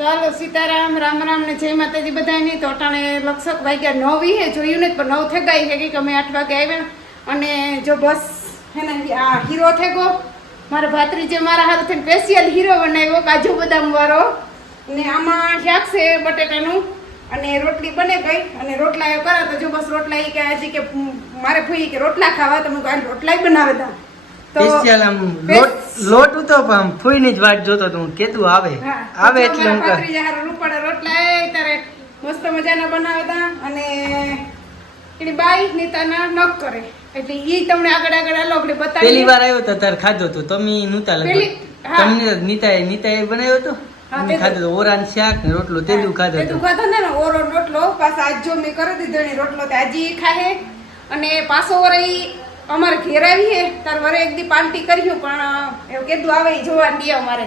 ચાલો સીતારામ રામ રામ ને જય માતાજી બધાને. તો અટાણે લક્ષક વાગ્યા 9 હે જોયું ને પણ 9 થઈ ગઈ હે કે અમે 8 વાગે આવ્યા અને જો બસ હે ને આ હીરો થઈ ગયો મારા ભાત્રીજે મારા હાથ થઈને સ્પેશિયલ હીરો બનાવ્યો કાજુ બદામ વાળો ને આમાં શાક છે બટેટાનું અને રોટલી બને ગઈ અને રોટલા એ કરા તો જો બસ રોટલા એ કે હજી કે મારે ફૂઈ કે રોટલા ખાવા તો મેં રોટલા બનાવે તા સ્પેશિયલ આમ લોટ ઉતો પણ ફૂઈની જ વાટ જોતો તો હું કેતું આવે એટલે હું રૂપાડા રોટલા તારે મસ્ત મજાના બનાવતા અને એની બાઈ નીતાના નક કરે એટલે ઈ તમને આગળ અલોગડે બતાવી. પહેલી વાર આવ્યો તો તાર ખાધો તો તમે નહોતા લગભગ તમને નીતાએ બનાવ્યો તો અમે ખાધો તો ઓરાન શાક ને રોટલો તેદું ખાધો તો ને ઓરો રોટલો પાછો આજ જો મેં કરી દીધો ને રોટલો તે આજી ખાહે અને પાછો વરે અમારે ઘેર આવીએ તાર વરે એક દી પાર્ટી કર્યું પણ એવું કીધું આવે જોવા દે અમારે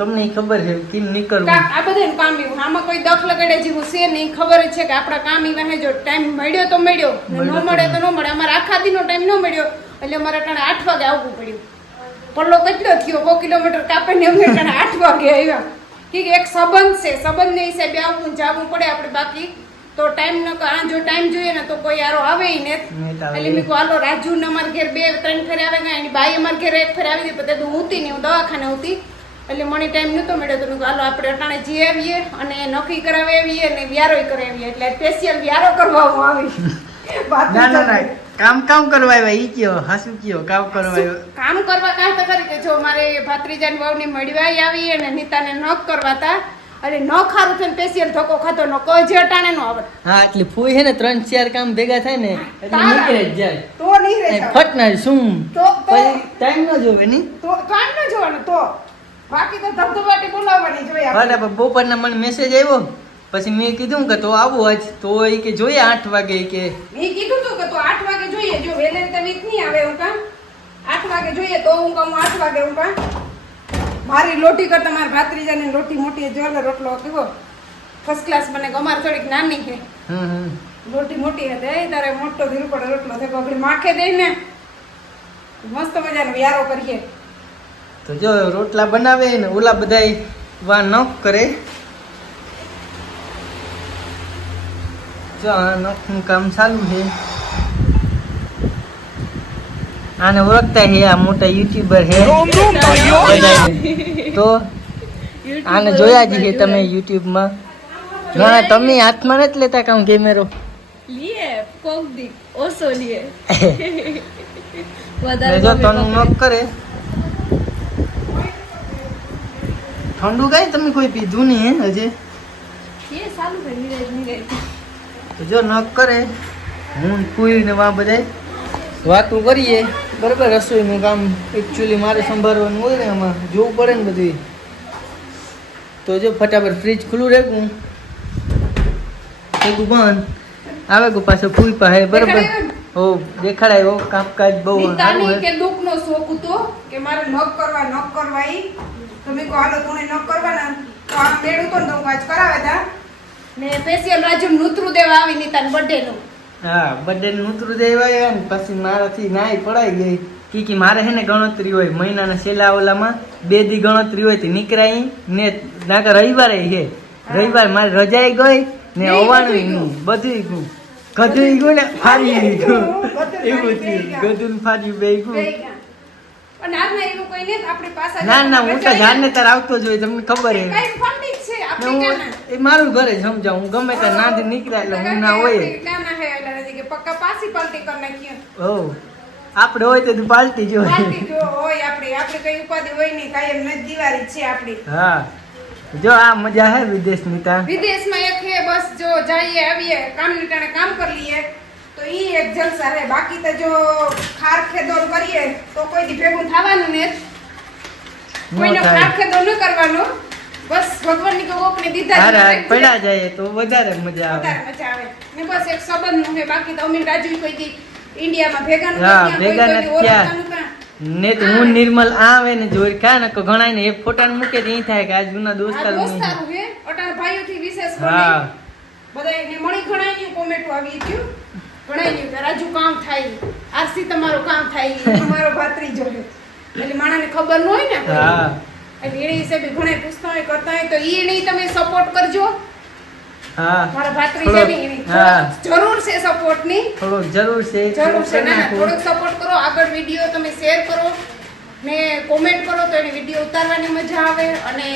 તમને ખબર છે કેમ નીકળવું આ બધાને કામ એવું આમાં કોઈ દખ લગાડે જેવું છે નહીં. ખબર જ છે કે આપણા કામ ઈ જો ટાઈમ મળ્યો તો મળ્યો ન મળે તો ન મળે. અમારે આખા દીનો ટાઈમ ન મળ્યો એટલે અમારે અટાણે 8 વાગે આવવું પડ્યું. પલ્લો કેટલો થયો 100 કિલોમીટર કાપે ને અમે અટાણે 8 વાગે આવ્યા કે એક સંબંધ છે સંબંધને હિસાબે આવવું જવું પડે આપણે. બાકી તો ટાઈમ ન જો ટાઈમ જોઈએ ને તો કોઈ યારો આવે ને એટલે મેં કહું હાલો રાજુ ને અમારા ઘેર 2-3 ફેર આવે ગયા એની બાઈ અમારા ઘેર એક ફેર આવી હતી પણ હું હતી ને હું દવાખાને હતી એટલે મને ટાઈમ નહોતો મળ્યો તો મેં કહું હાલો આપણે અટાણે જઈ આવીએ અને નક્કી કરાવી આવીએ અને વ્યારોય કરાવીએ એટલે સ્પેશિયલ વ્યારો કરવા હું આવી. ના કામ કરવા આવ્યા ઈ કયો હાસુ કયો કામ કરવા કાં તો કરી કે જો મારે ભાત્રીજાન વહુને મળવા આવી અને નીતાને નખ કરવાતા અરે ન ખારું થઈને સ્પેશિયલ ધક્કો ખાતો ન કોઈ જે અટાણે નો આવે. હા એટલે ફૂઈ હે ને 3-4 કામ ભેગા થાય ને એટલે નીકળે જ જાય તો નહીં રહે ફટ ના શું તો ટાઈમ ન જોવે ની તો ટાઈમ ન જોવાનો તો બાકી તો ધબધબાટી બોલાવવાની જોઈએ બરાબર. બપોરના મને મેસેજ આવ્યો પછી મેં કીધું કે તો આવું આજ તો એ કે જોઈએ 8 વાગે કે મેં કીધું તું કે તો 8 વાગે જોઈએ જો વેલે તો વીક નહીં આવે હું કા 8 વાગે જોઈએ તો હું કહું 8 વાગે હું કા મારી લોટી કરતા મારા ભાત્રીજાને રોટી મોટી જોરદાર રોટલો કેવો ફર્સ્ટ ક્લાસ બને અમાર થોડીક નાની છે રોટી મોટી હતી તારે મોટો ધીરું પડે રોટલો છે કોકડી માખે દે ને મસ્ત મજાનો વ્યારો કરીએ તો જો રોટલા બનાવે ને ઓલા બધાય વા નખ કરે. જો આ નખનું કામ ચાલુ છે. આને ઓળખતા હે આ મોટા યુટ્યુબર હે તો આને જોયા જ છે તમે યુટ્યુબ માં. ના તમે હાથમાં નથી લેતા કામ કેમેરો લીએ કોક દી ઓસો લીએ જો તનું નોક કરે ઠંડુ કાઈ તમે કોઈ પીધું નહીં હે હજે ये सालू है निराज તો જો નોક કરે હું કોઈ ને વા બધાય વાતું કરીએ બરાબર. રસોઈનું કામ એકચ્યુઅલી મારે સંભાળવાનું હોય ને એમાં જોવું પડે ને બધું. તો જો ફટાફટ ફ્રીજ ખુલ્લું રહેવું એવું બંધ આવે ગયું પાછો ફૂઈ પાસે બરાબર. હો દેખાડાય કામકાજ બહુ સારું છે કે દુખનો શોખ હતો કે મારે નખ કરવા ઈ તમે કહો હાલો તું નખ કરવાના તો આ મેળું તો હું આજ કરાવે તા ને સ્પેશિયલ રાજુ નૂતરું દેવા આવી નીતાન બર્થડે નું. હા બર્થડે નું નૂતરું દેવાય ને પછી મારાથી નાઈ પડાઈ ગઈ કે મારે હે ને ગણતરી હોય મહિનાના છેલ્લા ઓલામાં 2 દી ગણતરી હોય તો નીકળાય ને નાકા રવિવારે હે રવિવાર મારી રજાઈ ગઈ ને અવાણું નહીં બધું ગયું ગધું ગયું ને ફાડી ગયું એવું થયું ગધું ફાડી બે ગયું. અને આજના એવું કોઈ ને આપણી પાસે ના હું તો જાણને તાર આવતો જ હોય તમને ખબર હે કઈ ફંડિંગ છે આપણે એ મારું ઘરે સમજાવું હું ગમે ત્યાં નાથી નીકળ્યા એટલે હું ના હોય કાના હે એટલે કે પક્કા પાસી પાલટી કર નાખીએ. હો આપણે હોય તો પાલટી જો હોય આપણે કઈ ઉપાધિ હોય નહીં કાયમ ન દિવાળી છે આપણી. હા જો આ મજા હે વિદેશની તા વિદેશમાં એક હે બસ જો જઈએ આવીએ કામની ટાણે કામ કરી લઈએ તો ઈ એક જલસા હે. બાકી તો જો ખાર ખેદોર કરીએ તો કોઈ દી ભેગું થવાનું ને કોઈનો ખાર ખેદોર ન કરવાનો બસ ભગવાનની કોકને દીધા પડ્યા જાય તો વધારે મજા આવે ને બસ એક સંબંધ નું હે. બાકી તો અમીન રાજુ કોઈ દી ઇન્ડિયામાં ભેગા નથી ને તો હું નિર્મલ આવે ને જોઈ કા ને ઘણા ને એક ફોટા મૂકે તો ઈ થાય કે આ જૂના દોસ્તારો હે અટાણ ભાઈઓ થી વિશેષ બને બધા ને મણી ઘણાની કોમેન્ટો આવી હતી ઘણાની કે રાજુ કામ થાય આરસી તમારું કામ થાય તમારો ભાત્રીજો એટલે માણાને ખબર ન હોય ને એટલે એની હિસાબે ઘણા પૂછતા હોય કરતા હોય તો એની તમે સપોર્ટ કરજો. હા મારા ભાત્રીજાની એની હા. જરૂર છે સપોર્ટની. થોડોક જરૂર છે જરૂર છે. કરી ના, નાખો. થોડોક સપોર્ટ કરો. આગળ વિડીયો તમે શેર કરો ને કોમેન્ટ કરો તો એની વિડીયો ઉતારવાની મજા આવે અને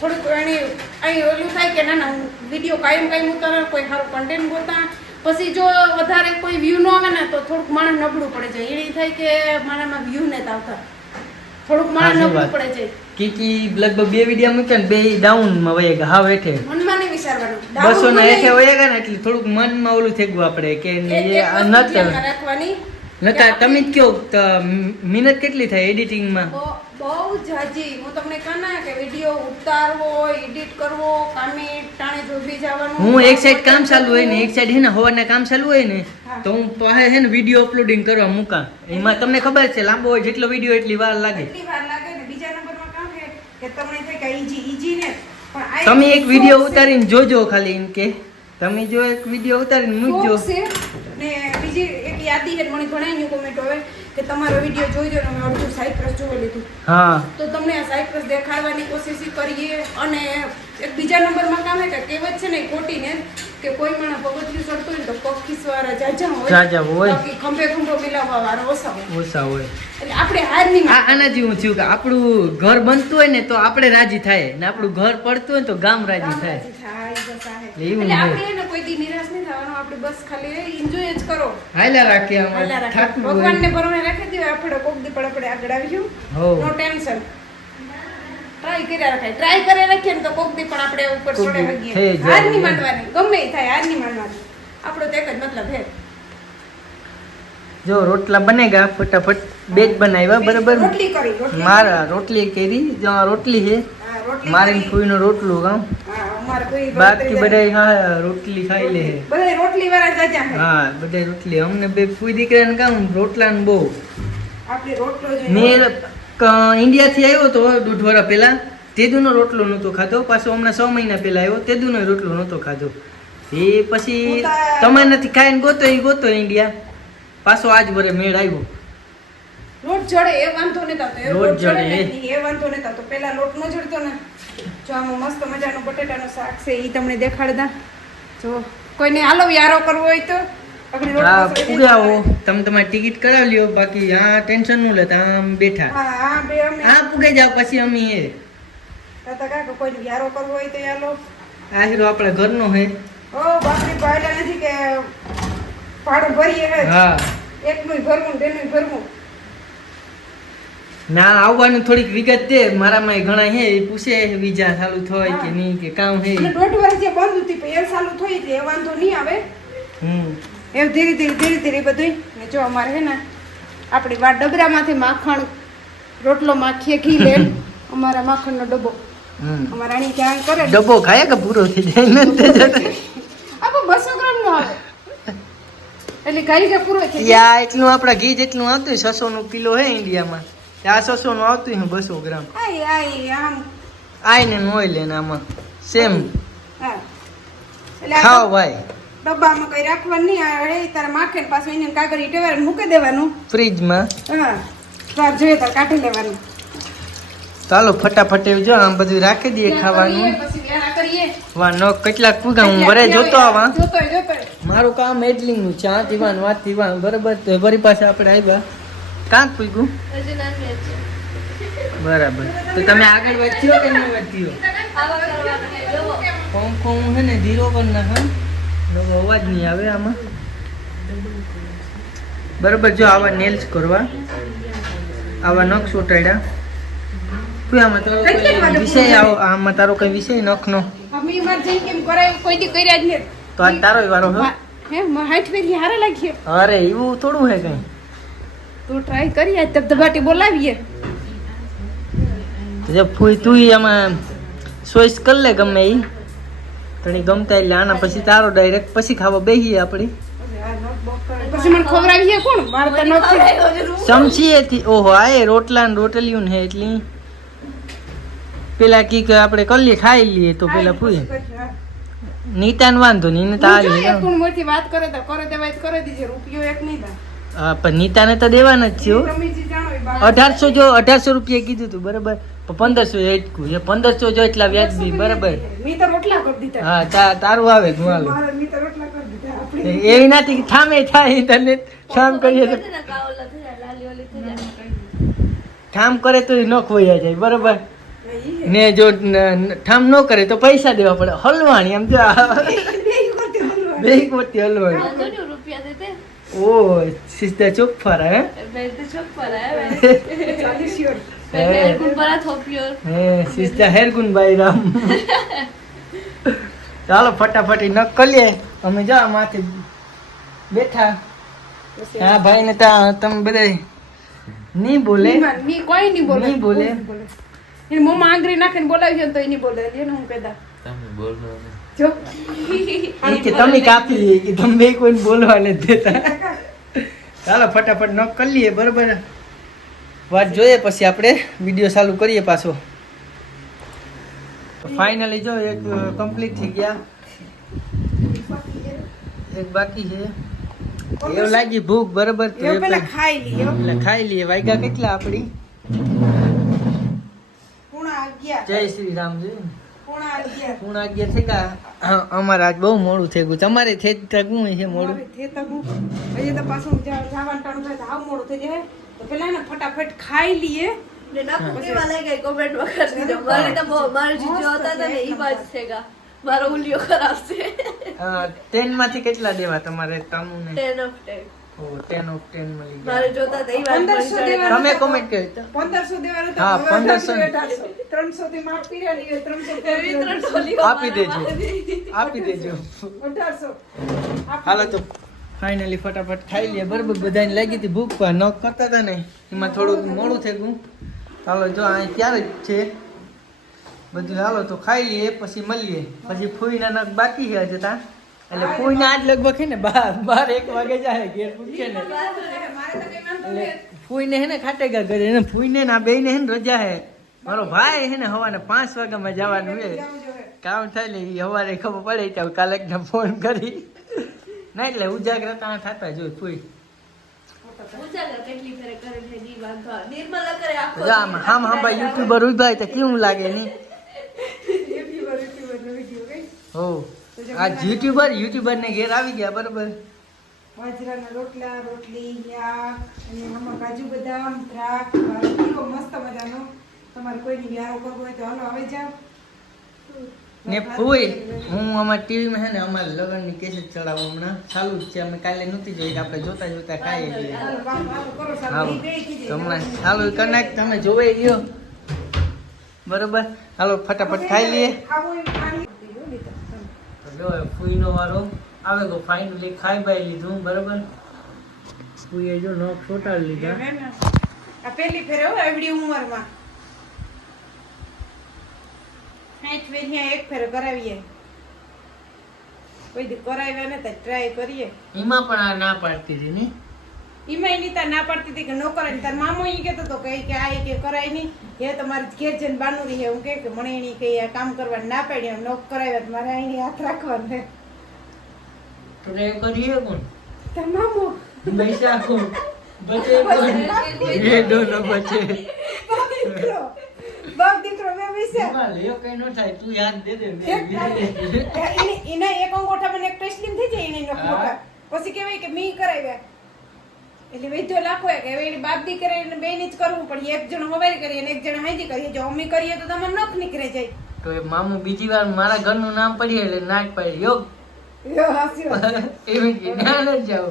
થોડુંક એની અહીં ઓલું થાય કે ના ના હું વિડીયો કાયમ ઉતારે કોઈ સારું કન્ટેન્ટ ગોતા. પછી જો વધારે કોઈ વ્યૂ ન આવે ને તો થોડુંક માણસ નબળું પડે છે. એની થાય કે મારામાં વ્યૂ ને આવતા થોડુંક માણસ સાચી નબળું વાત. પડે છે. કીકી લગભગ 2 વિડિયો મૂક્યા ને 2 ડાઉન માં વહી ગયા હાવ હેઠે મનમાં નહીં વિચારવાનું. 200 ના હેઠે વહી ગયા ને એટલે થોડુંક મનમાં ઓલું થઈ ગયું આપણે કે એ આ નત રાખવાની નતા તમે જ કયો તો મહેનત કેટલી થાય એડિટિંગ માં બહુ જાજી. હું તમને કહું ને કે વિડીયો ઉતારવો એડિટ કરવો કામે ટાણે જોબી જવાનું. હું એક સાઈડ કામ ચાલુ હોય ને એક સાઈડ હે ને હવારના કામ ચાલુ હોય ને હા. તો હું પાસે હે ને વિડીયો અપલોડિંગ કરવા મૂકા એમાં તમને ખબર છે લાંબો હોય જેટલો વિડીયો એટલી વાર લાગે એટલી વાર લાગે ને બીજા નંબરમાં કામ છે કે તમને થાય કે ઈજી ને પણ આ તમે એક શોખ વિડીયો છે. ઉતારીને જોજો ખાલી એમ કે તમે જો એક વિડીયો ઉતારીને મૂકજો શોખ છે ને બીજી એક યાદી છે મને ઘણા કોમેન્ટ આવે કે તમારો વિડીયો જોઈ જો ને અમે અડધું સાયપ્રસ જોઈ લીધું હા તો તમને આ સાયપ્રસ દેખાડવાની કોશિશ કરીએ અને એક બીજા નંબરમાં કામ છે કે કહેવત છે ને એ ખોટી ને કે કોઈ માણસ પગથિયું ચડતું હોય ને તો પગ ખીસવાળા જાજા હોય બાકી ખંભો મિલાવવા વાળો ઓછા હોય ઓછા હોય એટલે આપણે હાર નહીં આ આના જેવું થયું કે આપણું ઘર બનતું હોય ને તો આપણે રાજી થાય ને આપણું ઘર પડતું હોય ને તો ગામ રાજી થાય એવું એટલે હોય. આપણે એને કોઈ દી નિરાશ નહીં થવાનું. આપણે બસ ખાલી એન્જોય જ કરો. હાલ્યા રાખીએ હાલા આમાં રાખો. થાકવું હોય. ભગવાનને ભરમે રાખી દો. આપણે કોક દી પણ આપણે આગળ આવ્યું. હો. નો ટેન્શન. ટ્રાય કર્યા રાખાય. ટ્રાય કરે રાખીએ ને તો કોક દી પણ આપણે ઉપર કોક ચડે દી થઈ હગીએ. જાય. હાર નહીં માનવાની. ગમે એ થાય હાર નહીં માનવાની. આપણો તો એક જ મતલબ હે. જો રોટલા બનેગા ફટાફટ બે જ બનાવ્યા બરાબર રોટલી કરી. રોટલી મારા રોટલી કરી જો આ રોટલી છે હા, રોટલી મારી કરી. ફૂઈનો રોટલું ગામ હા, અમારે કોઈ બાકી બધાય બધા હા રોટલી ખાઈ લે બધાય રોટલી વાળા જાજા હે. હા બધા રોટલી અમને બે ફૂઈ દીકરાને કામ રોટલા ને બહુ આપણે રોટલો જોઈએ. મેં ઇન્ડિયાથી આવ્યો તો 1.5 વર્ષ પહેલા તેદુનો રોટલો નહોતો ખાધો પાછો હમણાં 6 મહિના પહેલા આવ્યો તેદુનો રોટલો નહોતો ખાધો એ પછી તમારાથી ખાઈને ગોતો ઇન્ડિયા પાછો આજ વરે મેળ આવ્યો લોટ જડે એ વાંધો નતો આવતો. એ લોટ લોટ જડે જડે. ને એ વાંધો નતો આવતો. પેલા લોટ ન જડતો ને જો આમાં મસ્ત મજાનું બટેટાનું શાક છે ઈ તમને દેખાડતા. જો કોઈને હાલો યારો કરવો હોય તો આપણે રોટ હા મસાલો પૂગે આવો તમે તમારી ટિકિટ કરાવી લ્યો બાકી આ ટેન્શન નું લેતા આમ બેઠા હા હા બે અમે હા પૂગે જાવ પછી અમે એ તાતા કાકા કોઈને યારો કરવો હોય તો યાલો. આ હીરો આપણા ઘરનો હે ઓ બાપરી પાડ્યા નથી કે ભાડું ભરીએ હે. હા એકનું ભરવું ને તેનું ભરવું. ના આવવાનું થોડીક વિગત દે મારામાં ઘણા હે એ પૂછે વિઝા ચાલુ થાય કે નહીં કે કામ હે અને 1.5 વર્ષ જે બંધ હતી પણ એ ચાલુ થઈ એટલે એ વાંધો નહીં આવે. હમ એવું ધીરે ધીરે બધું ને જો અમારે હે ને આપણી વાર ડબરામાંથી માખણ રોટલો માખીએ ઘી લે અમારા માખણનો ડબ્બો હમ અમારા રાણી ત્યાં કરે ને. ડબ્બો ખાય કે પૂરો થઈ જાય ને તે જતે. આપો 200 ગ્રામ નો આવે એટલે ગાઈ કે પૂરો થઈ જાય. યા એટલું આપણા ઘી જેટલું આવતું 600 નું કિલો હે ઇન્ડિયામાં ત્યાં 600 નું આવતું હે 200 ગ્રામ આય આમ આઈને નોય લેને આમાં સેમ હા એટલે આ ખાઓ ભાઈ ડબ્બામાં કઈ રાખવાનું નહીં. આ હે તારે માખે ને પાછું એને કાગળ ટેવારે મૂકી દેવાનું. ફ્રીજમાં હા તાર જોઈએ તાર કાઢી લેવાનું. ચાલો ફટાફટ જો આમ બધું રાખી દઈએ ખાવાનું પછી વ્યારા કરીએ. વા નો કેટલાક પૂગા હું વરે જોતો આવા જોતોય મારું કામ એડલિંગ નું ચા દીવાન વાત દીવાન બરાબર તો વરી પાસે આપણે આવ્યા કાંક પૂગ્યું હજુ નાની જ છે. બરાબર તો તમે આગળ વધ્યો કે ન વધ્યો આવા કરવાનું છે, જોવો. પંખો હું હે ને ધીરો કર નાખ નવો અવાજ નહીં આવે આમાં બરાબર જો આવા નેલ્સ કરવા આવા નખ ચોટાડ્યા કોઈ આમાં તારો કોઈ વિષય આમાં તારો કઈ વિષય નખનો અમે માર જઈને કેમ કરાય કોઈ દી કર્યા જ નથી. તો આ તારો વારો હે હે હાઈટ વેરી હારા લાગીએ. અરે એવું થોડું હે કઈ તું ટ્રાય કરી આજ ધબધબાટી બોલાવીએ. જે ફૂઈ તું આમાં ચોઈસ કર લે ગમે ઈ તણી ગમતા એટલે આના પછી તારો ડાયરેક્ટ પછી ખાવા બેહીએ આપણે પછી મને ખવડાવીએ કોણ મારે તો નથી. ચમચીએથી ઓહો આ એ રોટલા ને રોટલીયું ને હે એટલી પેલા કી કે આપણે કલ્લી ખાઈ લઈએ તો પેલા ફૂઈ નીતાને વાંધો નહીં ને તારી એક ગુણ મોટી વાત કરે તો કરે દેવાય તો કરે દીજે રૂપિયો એક નહીં દા. હા પણ નીતાને તો દેવાના જ છે હો. તમે જે જાણો એ 1800 જો 1800 રૂપિયા કીધું તું બરાબર, પણ 1500 એટલું એ 1500 જો એટલા વ્યાજબી બરાબર. મેં તો રોટલા કરી દીધા. હા તારું આવે હું હાલો. મેં તો રોટલા કરી દીધા. આપણે એવી નથી કે થામે થાય ઇન્ટરનેટ ઠામ કરીએ તો ને કાવલા થઈ જાય, લાલી ઓલી થઈ જાય. ઠામ કરે તો ન ખોયા જાય બરાબર. ને જો ઠામ ન કરે તો પૈસા દેવા પડે. હલવાણી એમ જો બે કોટી હલવાણી. વાંધો નહીં, રૂપિયા દેતે. ઓ સીધા ચોખ્ફાર હે બે તો ચોક પર આવે. 40 બે બે ગુણ પર થોપ્યો. હે સીધા હેરગુન ભાઈ રામ. ચાલો ફટાફટ ન કરીએ અમે જા માથે બેઠા. હા ભાઈ ને તમે બધા નહીં બોલે મી કોઈ નહીં બોલે. નહીં બોલે. એની મમ્મા આંગળી નાખીને બોલાવી છે તો એની બોલે એને હું કહેતા તમે બોલો ને. જો એ કે તમે કાપી કે તમે કોઈને બોલવા નથી દેતા. ચાલો ફટાફટ ન કરી લઈએ બરોબર. વાત જોઈએ પછી આપણે વિડીયો ચાલુ કરીએ પાછો. ફાઇનલી જો એક કમ્પ્લીટ થઈ ગયા, એક બાકી છે. એવું લાગી ભૂખ બરોબર તો એ એ પેલા ખાઈ લઈએ હો. એટલે ખાઈ લઈએ. વાગ્યા કેટલા આપણી? 11:30. જય શ્રી રામ જી. 11:30. 11:30 થઈ ગયા. અમારે આજ બહુ મોડું થઈ ગયું. તમારે થઈ ગયું છે મોડું? મારે થેતકું. હજી તો પાછું જવાનું ટાણું થાય તો હાવ મોડું થઈ જાય. તો પેલા એને ફટાફટ ખાઈ લઈએ. ને ના કેવા લાગે કોમેન્ટ વગર દીધો. મારે તો મારે જે જોતા હતા ને ઈ વાત છે ગા. મારો ઉલિયો ખરાબ છે. 10 માંથી કેટલા દેવા તમારે? તમુને 10 of 10. 10 of 10 મળી મારે ગયા. જોતા હતા ઈ વાત 1500 દેવા. તમે કોમેન્ટ કરી તો 1500 દેવાનું હા, તો 1500. 300 થી માફ કર્યા નહીં 300 એવી 300 લીઓ આપી દેજો. આપી દેજો. 1800. હાલો તો ફાઇનલી ફટાફટ ખાઈ લઈએ બરાબર. બધાને લાગી હતી ભૂખ પણ ન કરતા હતા ને એમાં થોડું મોડું થઈ ગયું. હાલો જો આ ત્યારે જ છે બધું. હાલો તો ખાઈ લઈએ પછી મળીએ. પછી ફૂઈના નખ બાકી છે જતા, એટલે ફૂઈના આજ લગભગ છે ને 12-1 વાગે જાય ઘેર પૂછે ને. મારે તો કઈ વાંધો નહીં. ફૂઈને હે ને ખાટે ગયા ઘરે ને ફૂઈને ના બેયને હે ને રજા હે. મારો ભાઈ હે ને હવાને 5 વાગ્યામાં જવાનું હે. કામ થાય ને ઈ હવારે ખબર પડે તો કાલેકને ફોન કરી ના એટલે ઉજાગરતા થતા જોઈ ફૂઈ. ઉજાગર કેટલી ફેરે કરે છે ઈ વાંધો આવે. નિર્મલા કરે આખો જા આમ હામ ભાઈ યુટ્યુબર ઉભાઈ તો કેવું લાગે ની? યુટ્યુબર નો વિડિયો ગઈ. હો આ યુટ્યુબર ને ઘેર આવી ગયા બરોબર. બાજરાના રોટલા, રોટલી, શાક અને આમાં કાજુ બદામ, દ્રાક્ષ, કેવો મસ્ત મજાનો. તમારે કોઈની વ્યારો કરવો હોય તો હાલો આવી જાવ. ને ફૂઈ હું અમારા ટીવીમાં હે ને અમારા લગ્નની કેસેટ ચડાવું હમણાં ચાલુ જ છે. અમે કાલે નહોતી જોઈ કે આપણે જોતા જોતા ખાઈએ છીએ. હાલો બાપ, હાલો કરો સારું. હાલો ઈ ગઈ કીધી. તો હમણાં ચાલુ કરી નાખ. તમે જોવાઈ ગયો બરોબર. હાલો ફટાફટ ખાઈ લઈએ. ખાવું હોય ખાલી. તો જો ફૂઈનો વારો આવે ગયો. ફાઇનલી ખાઈ બાઈ લીધું બરોબર. ફૂઈએ જો નખ છોટાડી લીધા. આ પહેલી ફેર હો એવડી ઉંમરમાં 60 વેરિયા એક ફેર કરાવીએ. કોઈ દી કરાવ્યા ને તો ટ્રાય કરીએ. એમાં પણ આ ના પાડતી હતી ને. ઈમાં એની તાર ના પાડતી હતી કે ન કરાય. તાર મામો ઈ કહેતો હતો કે આ કે કરાય નહીં. એ તમારે ઘેર જઈને બાનુરી છે હું કે મને એની કે આ કામ કરવાનું ના પાડી ન કરાવ્યા તો મારે અહીંની હાથ રાખવાનું. તો એ કરીએ કોણ? તાર મામો પૈસા કોણ બચે કોણ? એ દોનો બચે. બાપ દીકરો બે વિશે એમાં લ્યો કઈ ન થાય. તું યાદ દે દે. એના એક અંગોઠા મને એક ટેસ્ટિંગ થઈ જાય એની નખોટા. પછી કહેવાય કે મી કરાવ્યા. એટલે વૈદ્યો લાખો કે હવે એની બાપ દીકરા એને બેની જ કરવું પડે. એક જણ હવારી કરીએ અને એક જણ હાજી કરીએ. જો અમે કરીએ તો તમારે નખ નીકળે જાય. તો એ મામુ બીજી વાર મારા ઘરનું નામ પડીએ એટલે નાક પાડી યોગ યો હાસ્યો. એવી કે ના ન જાવ.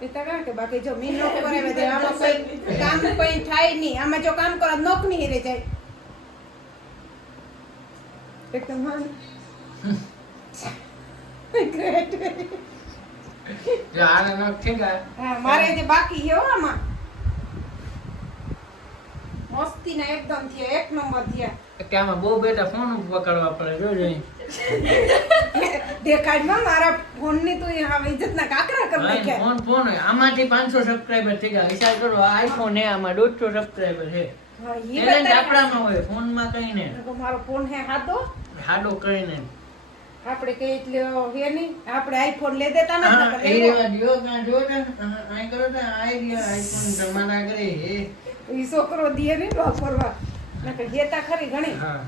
એ તો કહે કે બાકી જો મી નખ કરાવ્યા તો આમાં કોઈ કામ કોઈ થાય નહીં. આમાં જો કામ કરો નખ નહીં હેરે જાય. એકદમ ગ્રેટ. જો આના નખ થઈ ગયા. હા મારે જે બાકી છે હો આમાં મસ્તી ના એકદમ થયા એક નંબર થયા. કે આમાં બહુ બેટા ફોન પકડવા પડે જોજો. દેખાડ માં મારા ફોન ની તું હવે ઇજ્જત ના કાકરા કરી નાખ્યા. ફોન આમાંથી 500 સબસ્ક્રાઇબર થઈ ગયા. વિચાર કરો આ આઈફોન હે આમાં 150 સબસ્ક્રાઇબર છે. હા, ઈ ટેલેન્ટ બતાવે. આપણામાં હોય ફોનમાં કઈ ને મારો ફોન હે હાથો હાડો કરીને. આપણે કઈ એટલે હે નહીં આપણે આઈફોન લે દેતા હા, નથી એ રેવા દ્યો કાં જો ને આઈ કરો ને આઈ રહ્યા આઈફોન તમારા ઘરે હે ઈ છોકરો દીએ નહીં વાપરવા નકર ઘેતા ખરી ઘણી હા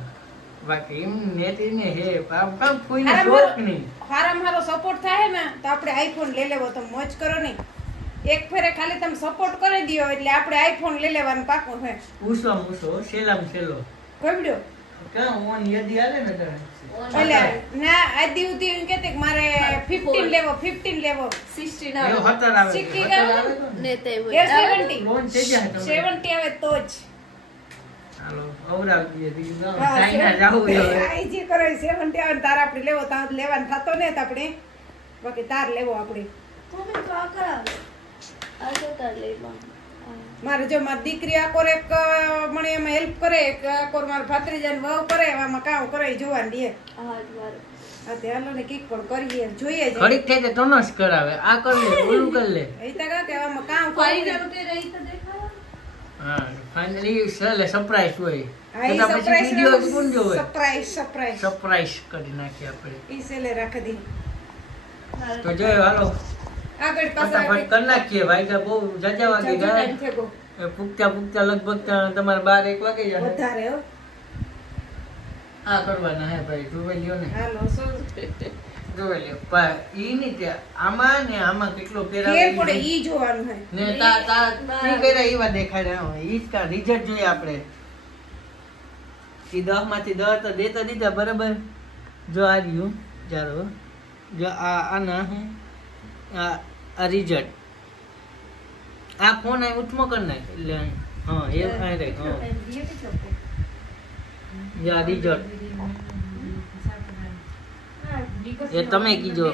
બાકી એમ નેતી ને હે કામ કોઈને શોખ નહીં હારામાં હારો સપોર્ટ થાય ને તો આપણે આઈફોન લઈ લેવો તો મોજ કરો નહીં એક ફેરે ખાલી તમે સપોર્ટ કરી દયો એટલે આપણે આઈફોન લઈ લેવાનું પાકું છે મૂસો સેલામ સેલો કબડ્યો કાં ઓન યદી આલે ને તારે એટલે ના આદી ઉધી એમ કહેતે કે મારે 15 લેવો 16 એવો આવે હતર આવે 60 આવે ને તે એ 70 લોન થઈ જાય તો 70 આવે તો જ હાલો અવરાવી દીધી જાઓ હા, ચાઇના જાવું હવે આઈ જે કરે 70 આવે ને તાર આપણે લેવો તાર લેવાનું થતો ને તો આપણે બાકી તાર લેવો આપણે તમે તો આ કરાવે આ તો તાર લેવાનું મારે જો મારી દીકરી આકોર એક મને એમાં હેલ્પ કરે એક આકોર મારા ભાત્રીજાને વહુ કરે એમાં કામ કરે ઈ જોવાનું દે હા મારું આ તે હાલો ને કીક પણ કરીએ જોઈએ જ ઘડીક થઈ તો તનસ કરાવે આ કર લે ઓલું કર લે એ તો કહે કે આમાં કામ ફાઈનલ કરીને કે રહી તો દેખાડો હા ફાઇનલી સલે સરપ્રાઈઝ હોય હા ઈ તો પછી વિડિયો કોણ જોવે સરપ્રાઈઝ સરપ્રાઈઝ કરી નાખીએ આપણે ઈ સેલે રાખી દી તો જોયો હાલો આગળ પાછળ ફટાફટ કરી નાખીએ ભાઈ કે બહુ જાજા વાગે જાજો ગયા time થયો. એ પૂગતા લગભગ તમારે 12-1 વાગે જાય વધારે હો આ કરવાના હે ભાઈ જોવે લ્યો ને હાલો શું જોવે લ્યો ઈ ની ત્યાં આમાં ને આમાં કેટલો ફેર પેરાવે પડે ઈ જોવાનું હે ને તા ઈ કર્યા એવા દેખાડ્યા હોય ઈ જ કા રિઝલ્ટ જોઈએ આપણે ઈ 10 માંથી 10 તો દેતા દીધા બરાબર જો આ રહ્યું જારો જો આના હે આ રિઝલ્ટ આ ફોન આ ઉઠમો કર નાખ એટલે હા એ આ રે હા યા રિઝલ્ટ એ તમે કીજો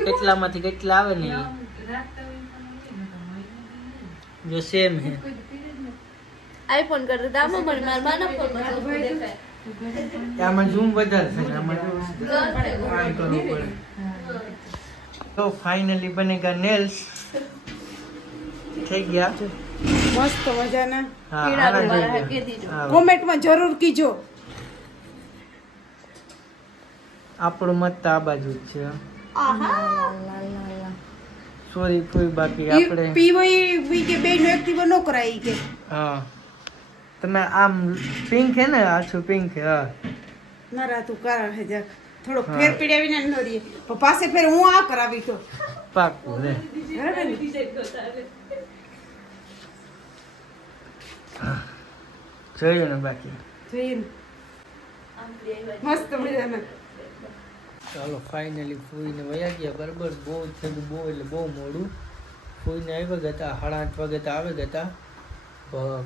કેટલામાંથી કેટલા આવે ને ઈ. જો સેમ હે આઈફોન કરતા દામો મને મારા માના ફોનમાં તો દેખાય આમાં ઝૂમ વધારે થાય આમાં આ કરવું પડે તો ફાઇનલી બનેગા નેલ્સ થઈ ગયા મસ્ત મજાના હા કીડા આના મારા થઈ કે ગયા. દીજો હા, કોમેન્ટમાં જરૂર કીજો આપણું મત આ બાજુ જ છે આહા સોરી કોઈ બાકી ઈ આપણે પીવાય વી કે બેનો એક્ટિવ નો કરાય ઈ કે હા તમે આમ પિંક હે ને આછું પિંક હે હા મારા તું કારણ હે જરાક થોડો હા. ફેર પીડાવીને ન દઈએ પણ પાસે ફેર હું આ કરાવી તો પાકું રે બરાબર ને? જોયું ને બાકી જોઈએ ને. મસ્ત મજાના ચાલો ફાઇનલી ફૂઈને વયા ગયા બરાબર બહુ થઈ ગયું બહુ એટલે બહુ મોડું ફૂઈને આવ્યા ગયા હતા 8:30 વાગે તો આવે ગયા હતા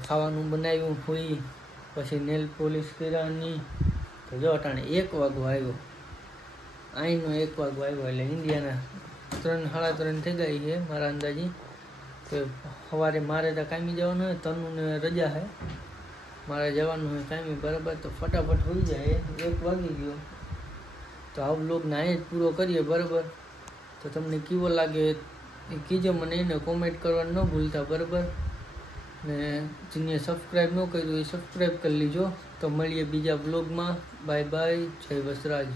ખાવાનું બનાવ્યું ફૂઈ પછી નેલ પોલિશ કર્યાની તો જો અટાણે 1 વાગો આવ્યો અહીંનો 1 વાગો આવ્યો એટલે ઇન્ડિયાના 3-3:30 થઈ ગઈ છે મારા અંદાજી તો સવારે મારે તો કામી જવાનું હોય તનુને રજા છે મારે જવાનું હોય કામી બરાબર તો ફટાફટ હોઈ જાય 1 વાગી ગયો તો આ વ્લોગને અહીં જ પૂરો કરીએ બરાબર તો તમને કેવો લાગે એ કીજો મને એને કોમેન્ટ કરવાનું ન ભૂલતા બરાબર ને જેને સબસ્ક્રાઈબ ન કર્યું એ સબસ્ક્રાઈબ કરી લીજો તો મળીએ બીજા વ્લોગમાં બાય બાય જય વસરાજ